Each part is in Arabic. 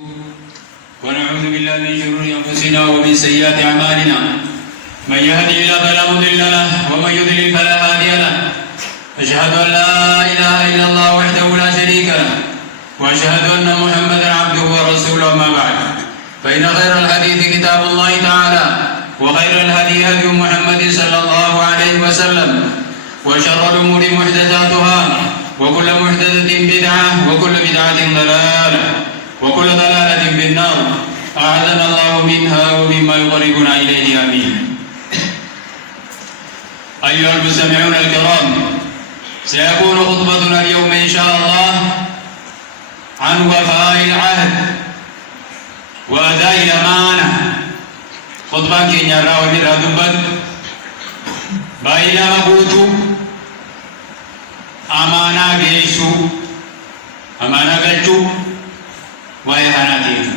ونعوذ بالله من شرور أنفسنا ومن سيئات أعمالنا من يهده الله فلا مضل له ومن يضلل فلا هادي له أشهد أن لا إله إلا الله وحده لا شريك له وأشهد أن محمدا عبده ورسوله أما بعد فإن خير الحديث كتاب الله تعالى وخير الهدي هدي محمد صلى الله عليه وسلم وشر الأمور محدثاتها وكل محدثة بدعة وكل بدعة ضلالة وكل ضلالة في النار أعاذنا الله منها ومما يقربنا إليه آمين. أيها المستمعون الكرام، سيكون خطبتنا اليوم إن شاء الله عن وفاء العهد وأداء الأمانة. خطبة كينيا راوي رادوبت بايلا مبوتو أمانة جيسو أمانة جلتو وإهانته.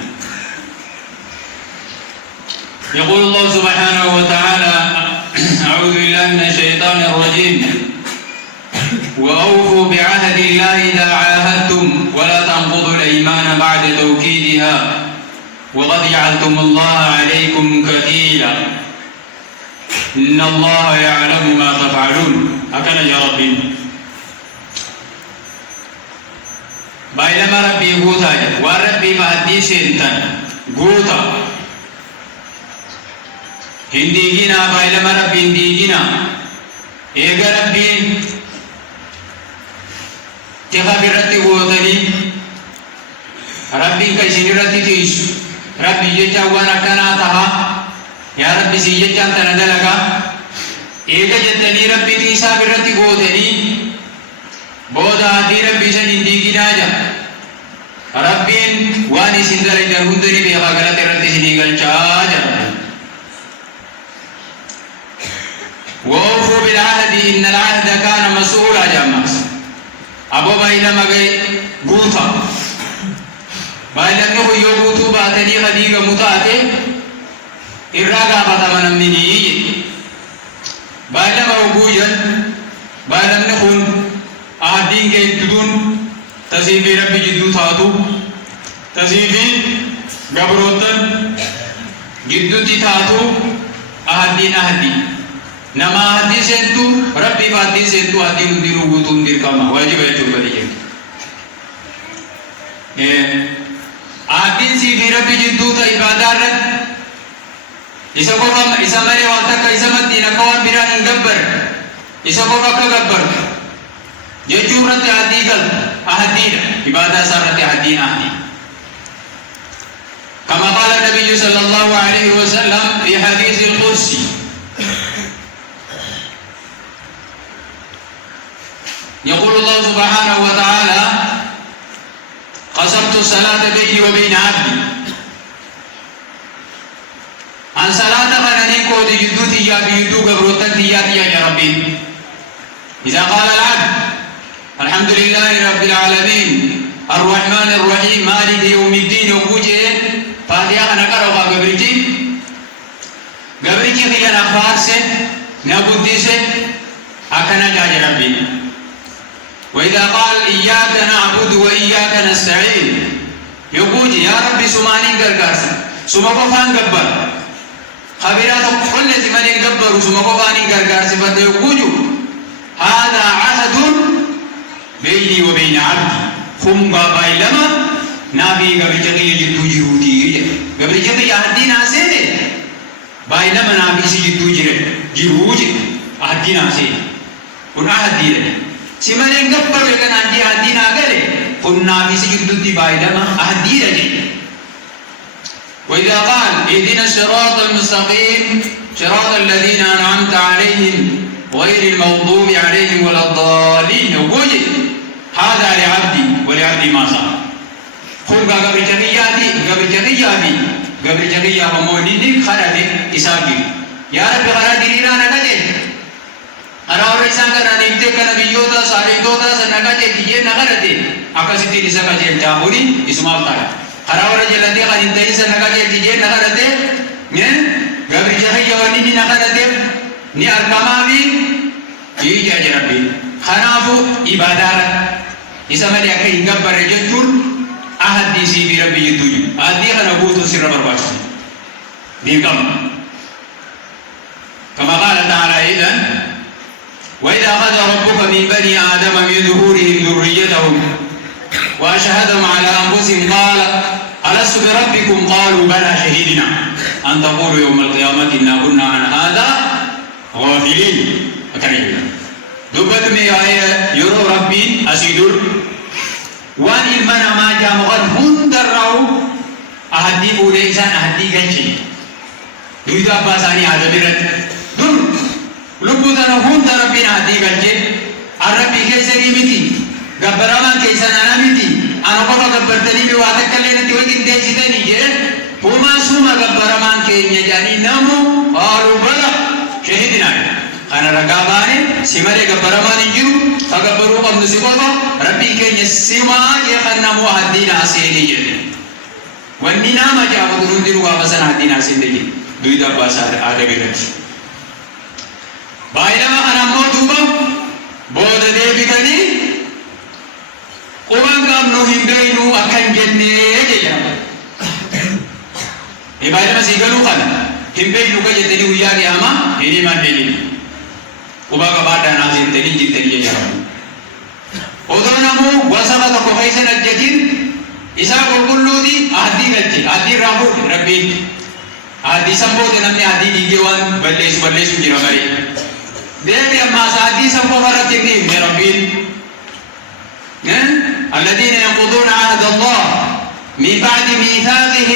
يقول الله سبحانه وتعالى: أعوذ بالله من الشيطان الرجيم: وأوفوا بعهد الله إذا عاهدتم ولا تنقضوا الأيمان بعد توكيدها وقد جعلتم الله عليكم كفيلا إن الله يعلم ما تفعلون. هكذا يا ربي بايلما ربي قوتا وربي فهدي سنتن قوتا هنديجينا بايلما ربي هنديجينا إيقا ربي تخبرتي قوتني ربي كشنرتي تيش ربي جيجا وانا كنا تها يا ربي سيجا تندلقا إيقا جتني ربي تيسا برتي قوتني بودا هدي ربي سن هنديجينا جا ربين واني سندر جرهندني بيغا غلط رتي سنيقل جاجا. وأوفوا بالعهد إن العهد كان مسؤولا جامعس. أبو بايلا مغي قوتا بايلا نهو يوغوتو باتني خديغ متاتي إراغا بطمنا مني بايلا موجوجا بايلا نهون آدين كي تدون تسيبي ربي جدو تاتو تسيبي غبروتن جدو تاتو آدين آدين نما هدي سنتو ربي فادي سنتو هدي مديرو غوتو مدير كما واجب يجب بديه آدين سيبي ربي جدو تا عبادار إسا قوام إسا مري والتك إسا مدينة قوام بران انقبر إسا قوام كغبر يجور رت هدي قل أهدين عبادة سارت هدين أهدين كما قال النبي صلى الله عليه وسلم في حديث القدسي: يقول الله سبحانه وتعالى: قسمت الصلاة بيني وبين عبدي. عن صلاة فنني كود جدو تيا بيدو قبروتا تيا يا ربي. إذا قال العبد: الحمد لله رب العالمين الرحمن الرحيم مالك يوم الدين وجه فاتحة نقرأ قبرتي في الأخبار سے نبودي سے أكنا جاج ربي. وإذا قال: إياك نعبد وإياك نستعين يقول: يا ربي سماني غرغاسا سمكو فان غبر خبيرات كل زمانين غبر سمكو فاني غرغاسا فيقول: هذا عهد بيني وبين عبدي. هم بايلما نبي غبرجي جدو جيرودي غبرجي يهدي ناسه بايلما نبي سي جدو جيروجي أهدي ناسه كنا أهدي سمالين غبر لكن أنتي أهدي ناغري كنا في سي جدو بايلما أهدي رجي. وإذا قال: اهدنا الصراط المستقيم صراط الذين أنعمت عليهم غير المغضوب عليهم ولا الضالين يقول: هذا لعبدي ولعبدي ما صار. خذ قبر جميعاتي ومولدي خلدي إسابي يا رب خلدي لنا نجد أراور إنسان كنا نيجي كنا بيجوتا ساليجوتا سنجد تيجي نغرتي أكاسيتي نسكا جل جاهوري اسمه ترى أراور جلدي خالد تيجي سنجد تيجي نغرتي من قبر جميعاتي نغرتي ني أركامي يجي أجربي خنافو إبادار إسمه لك إنجاب برجتور أحد دي سي بربي يدوي ديكم كما قال تعالى إذن وإذا أخذ ربك من بني آدم من ظهورهم ذريتهم وأشهدهم على أنفسهم قال ألست بربكم قالوا بلى شهدنا أن تقولوا يوم القيامة إنا كنا عن هذا غافلين أكرمنا دبت مي يرو ربي أسيدور وان المنا ما جاء مغن هندروا أهدي بوليسان أهدي جنشي دويدا باساني هذا برد دور لبودنا هندر ربنا أهدي جنشي الربي كيسري متي gabaraman keessa nana miti ana qofa gabbartanii bi waa takka illee natti wajjin deessitanii jedhe humaa suma gabbaraman keenya jedhanii namu qaaluu bala shahidinaa kana ragaa baane si malee gabbaraman hin jiru ka gabbaruu qabnu si qofa rabbiin keenya simaa jee kan namu haddiina aseenii jedhe wanni nama jaafatu hundinuu gaafa sana haddiina aseente jedhe duyda abbaas aada birratti baay'inama kana ammoo duuba booda deebitanii quban qabnu hin beeynu akkan jennee jedha ibaadama sii galuu kana hin beeynu ka jettanii guyyaa qiyaamaa hin himanneen quba qabaadhaa naaf jettanii jettanii jedhama odoo namuu wasaba tokko keessa hojjetin isaa qulqulluuti addii galche addii irraa fuudhe rabbiin addii sanboote namni addii dhiigee waan balleessu jira malee deebi ammaas addii sanboo irratti hin himne rabbiin الذين ينقضون عهد الله من بعد ميثاقه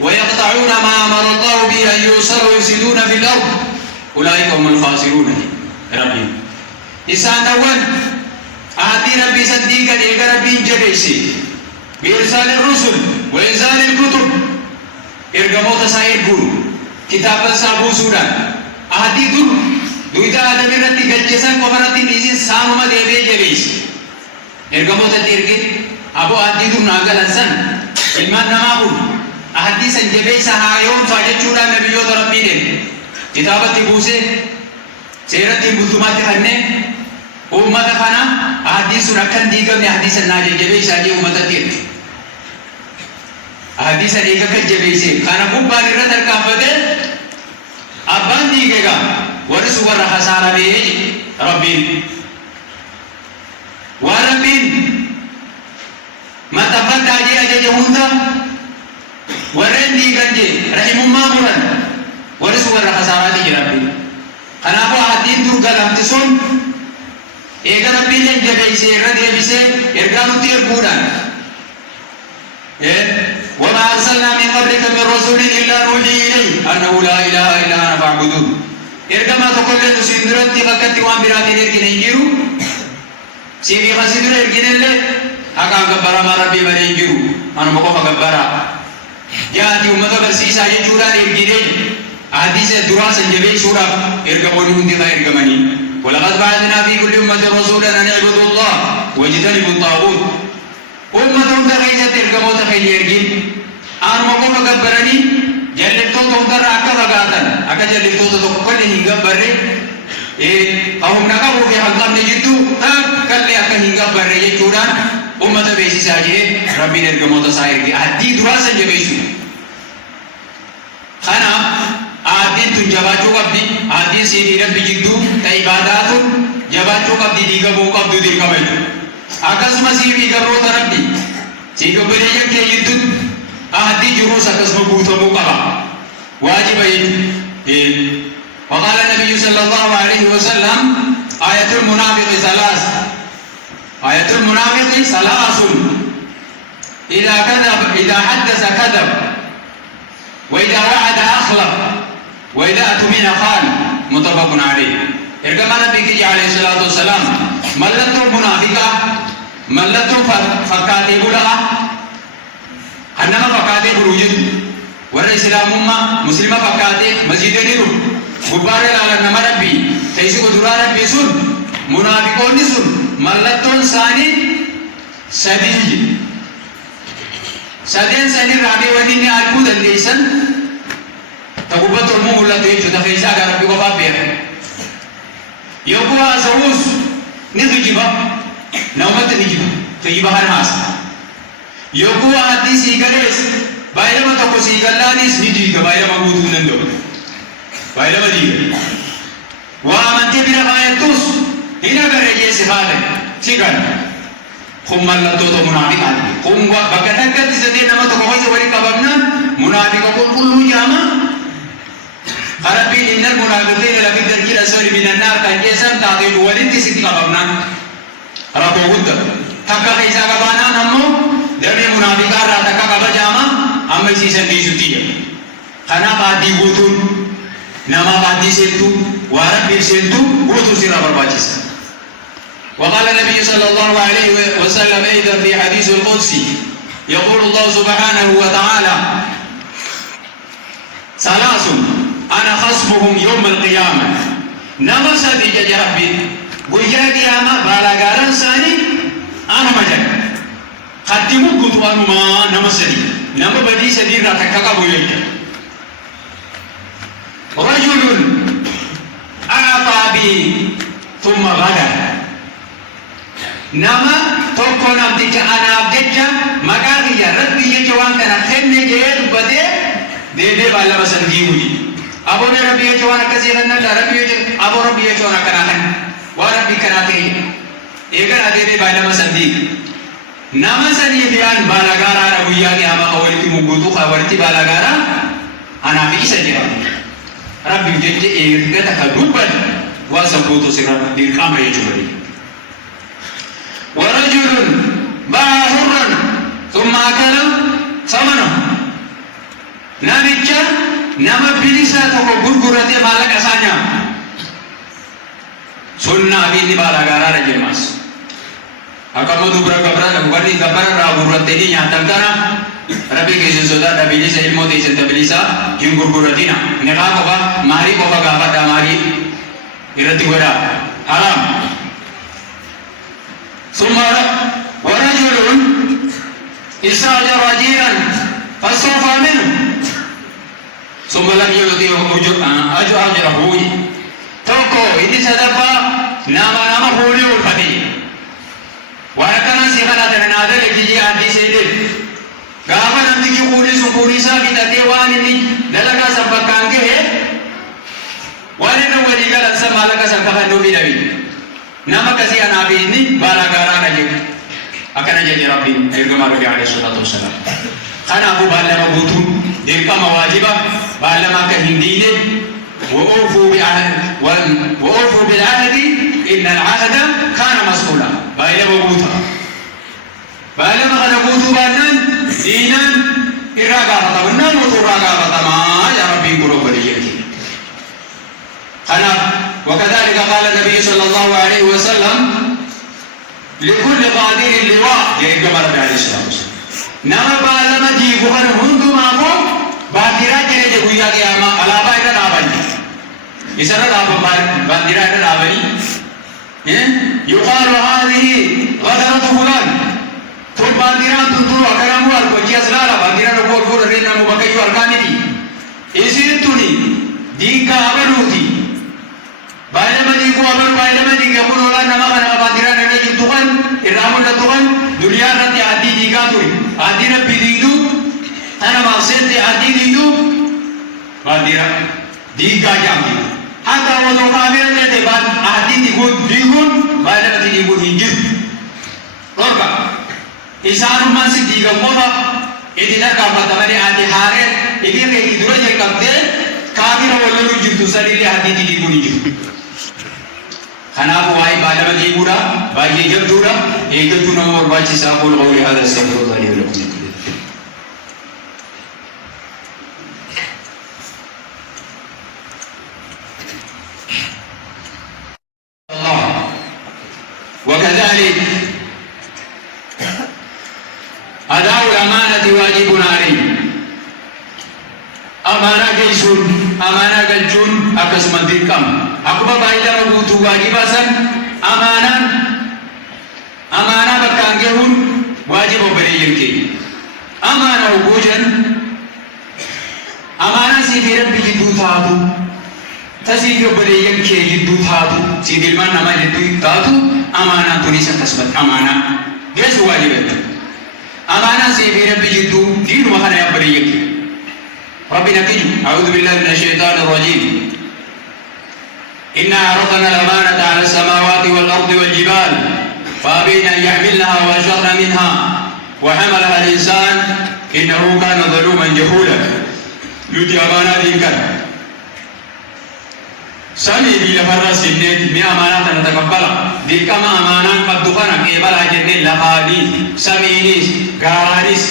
ويقطعون ما أمر الله به أن يوصل ويفسدون في الأرض أولئك هم الخاسرون ربي إسان أول أهدي ربي صديقا إيقا ربي جبيسي بإرسال الرسل وإنزال الكتب إرقموت سائر قرو كتاب سابو سودان أهدي دويدا آدم رتي قجسان قبرتي نيزين سانوما ديبي جبيسي ergamoota erge aboo addii naagalan san ilmaan namaa kun addii san jabeessa haayoomsaa jechuudhaan nabiyyoota rabbii deeme kitaabatti buusee seeratti bultumaatti kannee uummata kana addii sun akkan diigamne addii san naa jajjabeessaa jee uummatatti erge addii san eega kan jabeessee kana gubbaan irra tarkaanfatee abbaan diigegaa warri sun warra hasaaramee jedhe rabbiin وربين ما تفضى جي أجي هندا ورندي كنجي رحم الله مرن ورسو ورخسارات جي ربين خنابو أحدين درقا لمتسون إيقا ربين جبيسي ردي بيسي إرقانو تير بودان وما أرسلنا من قبلك من رسول إلا نوحي إليه أنه لا إله إلا أنا فاعبدون إرقا ما تقول لنو سندرتي فكتي وانبراتي لرقين يجيرو سيدي خسيدنا إرجنله أكا غبارا ما ربي بني يجرو أنا مكوفا غبارا جاءتي أمة برسيسا يجورا إرجنله حديث دراسة جبي سورة إرجموني هندي إرجماني ولقد بعثنا في كل أمة رسولا أن اعبدوا الله واجتنبوا الطاغوت أمة تغيثت إرجموت خيل إرجن أنا مكوفا غبارني جلبتو تودر أكا غاتا أكا جلبتو تكل هنغبره أهم نقابو في حلقام نجدو كالي أكا هنگا بررية جودان أمة بيسي ساجه ربي نرگموت سائر کی أهدي دراسة جبيسو خانا أهدي تن جباچو قبدي أهدي سيدي ربي جدو تايباداتو جباچو قبدي ديگا بو قبدو ديگا بيجو أكاس مسيح بيگا روتا ربي سيگا بريا كي جدو أهدي جروس أكاس مبوتا مقبا واجب يجو وقال النبي صلى الله عليه وسلم آية المنافق ثلاث آية المنافق ثلاث إذا كذب إذا حدث كذب وإذا وعد أخلف وإذا أتمن خان متفق عليه إرجع النبي عليه الصلاة والسلام ملته منافقة ملته فكاتب لها أنما فكاتب رجل والإسلام مسلمة فكاتب مسجد نيرو غبار على نما ربي تيسي قدرا ربي سن منافقون سن ملتون ثاني سدين ثاني رابي ودين أركو دليسن تقوبة المو ملتو يجو تخيسا ربي وفا بير يوكوا سووس نتجيبا نومت نجيبا تجيبا هرماس يوكوا حديثي قريس baay'ilama tokko sii gallaanis ni diiga baay'ilama guutuu hin danda'u baay'ilama diiga waa amantii bira kaayattus hin agarre jeessi haala si gala kun mallattoota munaafiqaati kun bakka takkatti sadee nama tokko hoise waliin qabamnaan munaafiqa qulqulluu jaama Rabbiin innal munaafiqiina lafi darkil asfali minan naar kan keessan taatee walitti sitti qabamnaan rakkoo guddaa takka keessaa qabaanaan ammoo damee munaafiqaa irraa takka qaba jaama amma isiisan dhiisutti jedha kanaaf addii guutuun namaaf addii seentuu waa rabbiif seentuu guutuu sirraa barbaachisa. وقال النبي صلى الله عليه وسلم أيضا في حديث القدسي يقول الله سبحانه وتعالى ثلاث أنا خصمهم يوم القيامة نمسة جج ربي ويا قيامة بالاغارا ثاني أنا مجد خدموا قطوان ما نمسة نما بدي سدير راتكاكا بويا رجل أعطى بي ثم غدر nama tokko namticha anaaf jecha maqaa kiyya rabbi jecha waan kana kenne jedhee dubbatee deebee baallama san diiguu aboon rabbi jecha waan akkasii kannadha rabbi jecha aboo rabbi jecha waan akkanaa kan waan rabbi kanaa ta'e eegala deebee baallama san diiga nama saniif yaan baalagaaraadha guyyaa qiyaamaa walitti mugguutu walitti baalagaaraa anaaf isa jira rabbi jecha eegata ka dubbatu waan sabbuutu sirra dirqama jechuudha. ورجل باع حرا ثم أكل ثمنه نامجا نام بلسا تكو غرغرته مالك اسانيا سنة أبي بالا غارا رجماس أكمل دبر كبر غبرني كبر را غرغرتني ياتم كنا ربي كيسن سودا دبلسا علمو ديسن دبلسا يم غرغرتينا نقا كبا ماري كبا غابا دماري إرتي غدا حرام ثم ورجل استأجر أجيرا فاستوفى منه ثم لم يعطيه أجره توكو إني سدفا ناما فولي والفتي وأنا سيخنا تنادى لكي عندي سيدي غابا نمتكي قولي سنقولي ساكي تتوان إني للغا سبكان كه وانا ولي قال أتسمى لك سنكفن نوبي نبي nama kasih anak ini balagara aja, akan aja Rabbi Irgama Rabbi Alaihi Wasallam. Karena aku balama butuh, dirka mewajibah balama kehindine, wa'ufu bil ahdi, innal ahda kana mas'ula. Balama butuh, balama kana butuh banan, dinan iraga kata benar, uturaga kata ma ya Rabbi guru berjeki. Karena وكذلك قال النبي صلى الله عليه وسلم لكل قادر اللواء جاء قبر عليه الصلاة والسلام نما بالما دي بخار هندو مافو بانديرا جري جويا قياما على بايد نابني إسرا نابا بانديرا نابني يقال هذه غدرة فلان ثم بانديرا تنتظر أكرموا أركوجي أسلالا بانديرا نقول فور رينا مبكي أركاني دي إسرتني ديكا أبلوتي Bailama di ku abar bailama di kapur orang nama kana bandiran ada jutukan iramun jutukan dunia nanti adi digaturi adi na pididu ana maksud di adi didu bandiran digajam hatta wano kamera ni debat adi digun bailama di digun hijau orga isanu masih digamola ini nak kamu tamari adi hari ini kayak idura jadi kapten kamera walau jutu sendiri adi digun hijau أنا أبو عيب على مدي بورا باقي جبدورا يجدون أمور باقي سأقول قولي هذا استغفر الله لي ولكم. الله وكذلك أداء الأمانة واجب عليه أمانة جيشون أمانة جلجون أقسم الدكام أكبر بايدا مبوتو واجبا سن أمانة بكانجهون واجب بريئنكي أمانة وبوجن أمانة سيدي ربي جدو تاتو تسيدي بريئنكي جدو تاتو سيدي المان نما جدو تاتو أمانة تنسى تسبت أمانة جيس واجبت أمانة سيفي ربي جدو دين وخنا يبريك ربي نكيج أعوذ بالله من الشيطان الرجيم إنا عرضنا الأمانة على السماوات والأرض والجبال فأبين أن يحملنها وأشفقن منها وحملها الإنسان إنه كان ظلوما جهولا يؤتي أمانة ذكر سامي بي لفر سنين مي أمانة نتقبلها دي كما أمانة قد دخنا قبلها جنين لخادي سمينيس غارانيس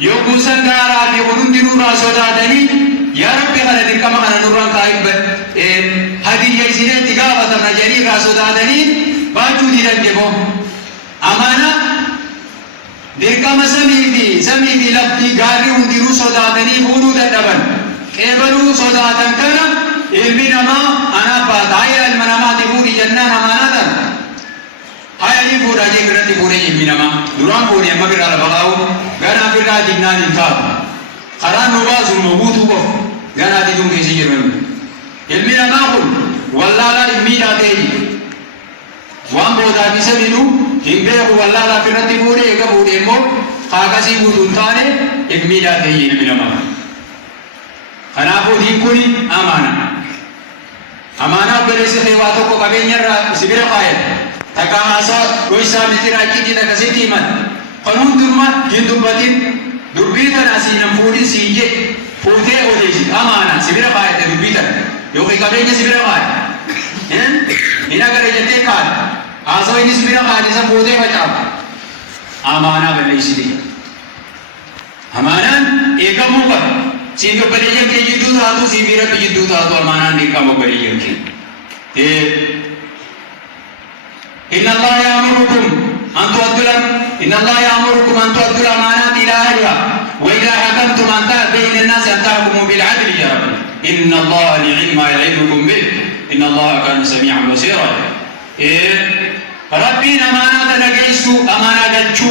يوكو سنغارا في قدن دنورا سودادني يا ربي خلدي كما أنا نوران قائب هذه يسيرة تقافة من جرير سودادني باجو دي رجبو أمانة دي كما سمي في لفظي غاري وندرو سودادني بودو ددبن قبلو سودادن كنا علمنا أنا باتايا المنامات بودي جنان أمانة هاي اللي بودا جيرتي بودي علمنا دوران بودي أما بيرا لبغاو غنا بيرا جنان إنكار خران نواز الموجود هو غنا دي دون كيسي جرمن علمنا ما هو والله لا علمنا تيجي وان بودا بيسمينو هنبه والله لا بيرتي بودي إيجا بودي مو خاكسي بودون تاني علمنا تيجي علمنا ما خنافو دين كوني أمانة بريسي خيواتو كو كبين يرى سبير قائد تكاماسا ويسا متراكي دي تكسيتي من قانون درما هندوباتين دربيتا ناسي نمفودي سيجي فوتي أوليسي أمانة سبير قائد دربيتا يوكي كبين سبير قائد هنا كريجتي قائد آسوين سبير قائد إسا فوتي بچاب أمانة بريسي دي أمانة إيكا موقع سيدو بريجن کے جدو تھاتو سیبیرہ پہ جدو تھاتو امانان دیکھا وہ بريجن کے إن الله يأمركم أن تؤدوا الأمانات إلى أهلها وإذا حكمتم بين الناس أن تحكموا بالعدل يا رب إن الله نعم ما يعظكم به إن الله كان سميعا بصيرا ربي أمانات نجيسو أمانة قلتشو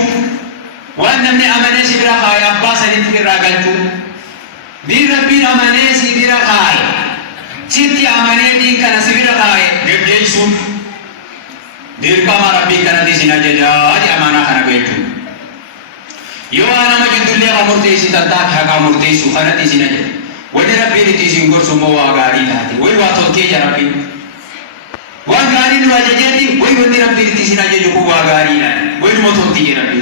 وأن من أمانة سبرا خايا أباسا نتفرا قلتشو دين ربي أمانة سبرا خايا ستي أمانة دين كان سبرا خايا جيسو دير كما ربي كان تسينا جاج أمانة خنا قلتشو يو أنا مجد اللي غمرتيسي تداك حقا مرتيسو خنا تسينا جاج ودي ربي نتيسين قرصو موا غاري تاتي ويواتو كيجا ربي وان غاري نواججاتي ودي ربي نتيسين جاج قوة غاري ويواتو تيجي ربي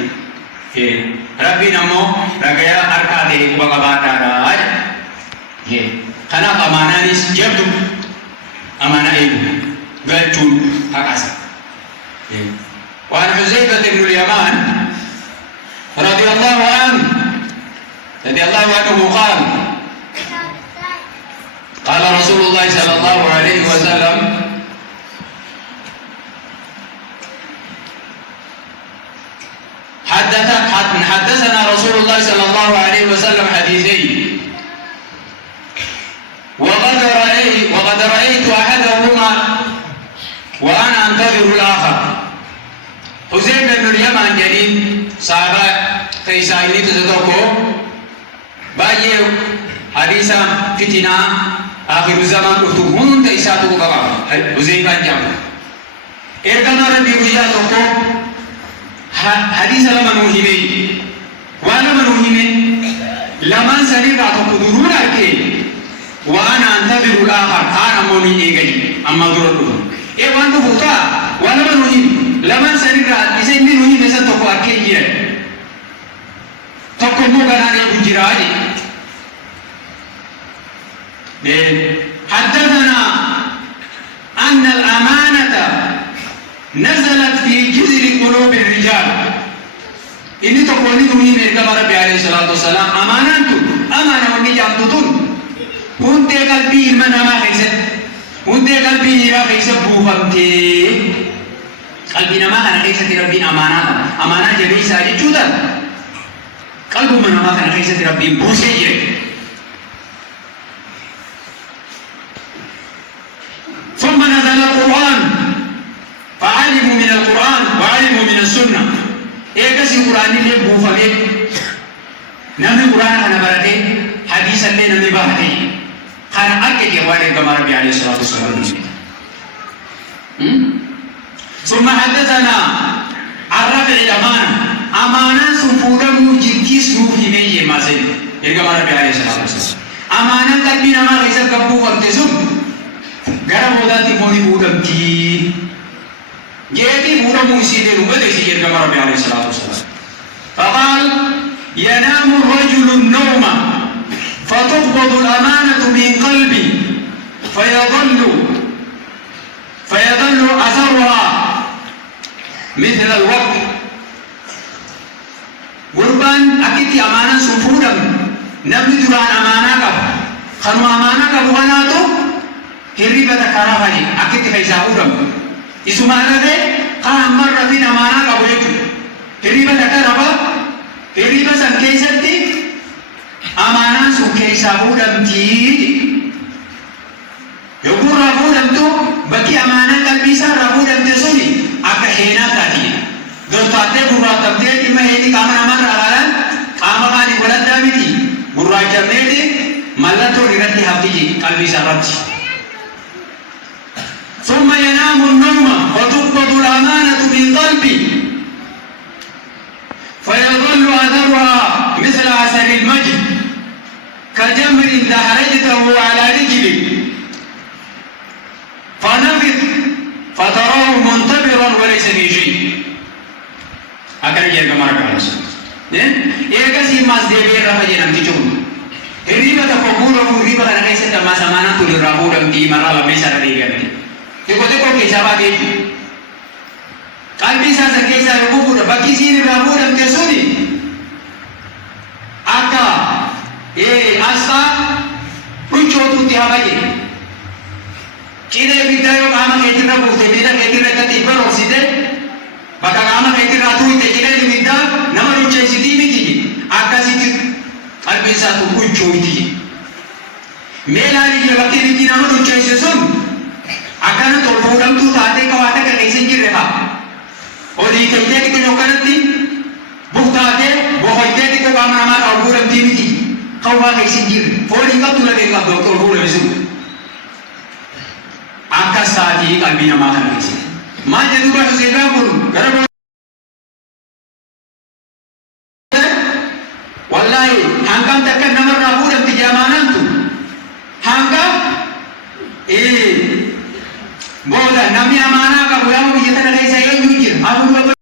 ربي نمو رغيا أركاته وقباتا راج خنا أمانانيس جبدو أمانا إيبو غلتون حقاسا وعن حذيفة بن اليمان رضي الله عنه قال رسول الله صلى الله عليه وسلم حدثنا رسول الله صلى الله عليه وسلم حديثين وقد رأيت أحدهما وأنا أنتظر الآخر حذيفة بن اليمان جديد صحابة كيسائني تزدوكو باجي حديثا فتنة آخر الزمان كتبون تيساتو قبع حذيفة جامع إرقنا ربي بجاتوكو حديث لما نوهمي وانا منوهمي لما سنرى تقدرون أكي وانا انتظر الآخر انا موني ايغي اما دورو اي وانا فوتا وانا منوهمي لما سنرى اسي منوهمي مثلا تقو أكي جيرا تقو موغانا نيكو جيراجي حدثنا أن الأمانة نزلت في جذر قلوب الرجال إني تقولي نوحي من كما ربي عليه الصلاة والسلام أمانة ونجابتون هنده قلبي المنامة خيست هنده قلبي نرى خيست بوفمتي قلبي نما خنا خيست ربي أمانة جبي ساجي جودا قلب منامة خنا خيست ربي بوسي ثم نزل القرآن فعلموا من القرآن وعلموا من السنة إيكاسي القرآن اللي بوفمي نمي القرآن أنا براتي حديثا اللي نمي باهتي خانا أكد يوالي كما ربي عليه الصلاة والسلام ثم حدثنا رفع الأمانة أمانة سنفودا موجدتي سنوفي ميجي ما زين إرقام ربي عليه الصلاة والسلام أمانة قلبنا ما غيسا قبو فمتسون غرب وداتي موني بودمتي جيتي بودا موسيدي ربدي سي إرقام ربي عليه الصلاة والسلام فقال ينام الرجل النوم فتقبض الأمانة من قلبي فيظل أثرها مثل الوقت قربان أكيد أمانة سنفودا نبني دران أمانة قبو خنو أمانة قبو غناتو هربة كرافني أكيد فيساودا إسو مانا دي قام مرة من أمانة قبو يجو هربة كرافة هربة سن كيستي أمانة سن كيساودا متي يقول رافودا متو بكي أمانة قلبي سان رافودا متسوني أكا حينا تاتي دوتاتي براتبتي إما هيدي كامن أمان رغالان قاما قاني ولد دامتي براجمنيتي ملتو لرتي حفتي قلبي سرطي ثم ينام النوم وتقبض الأمانة من قلبي فيظل أثرها مثل أثر المجد كجمر دحرجته على رجلي فنفذ فتراه منتبرا وليس في شيء أكن يرجع مرة على سن إيه كسي ماس دبي رفاجي نمتي جون الريبة تفكور الريبة أنا كيسة ما سمعنا تقول الرابور نمتي مرة لما يسار ريبة تقول كيسة بعدين قلبي ساسا كيسة الرابور بكي سير الرابور نمتي سوني أكا إيه أسا رجوع تتيابي كده بداية كاما كتير ربوته بيدا كتير كتير بروسيده بكا كاما كتير راتوي تكيله لبيدا نما رجع سيدي ميتي أكاسيت قلبي ساتو كوجويتي ميلاري جلبتي لبيدا نما رجع سيسون أكانو تولفورم تو تاته كواتا كنيسين جرها ودي كيله كتير نوكرتي بوكتاته بوهيته كتير كاما نما تولفورم تيميتي كوا كنيسين جر فوري كابولا دينغا تولفورم بيسون Akas tadi kami namakan di sini. Macam tu bahasa saya pun. Kerana wallahi, hanggang takkan nama rahu dan tijamanan tu. Hanggang, bola nami amanah kabulan kita nak saya jujur. Aku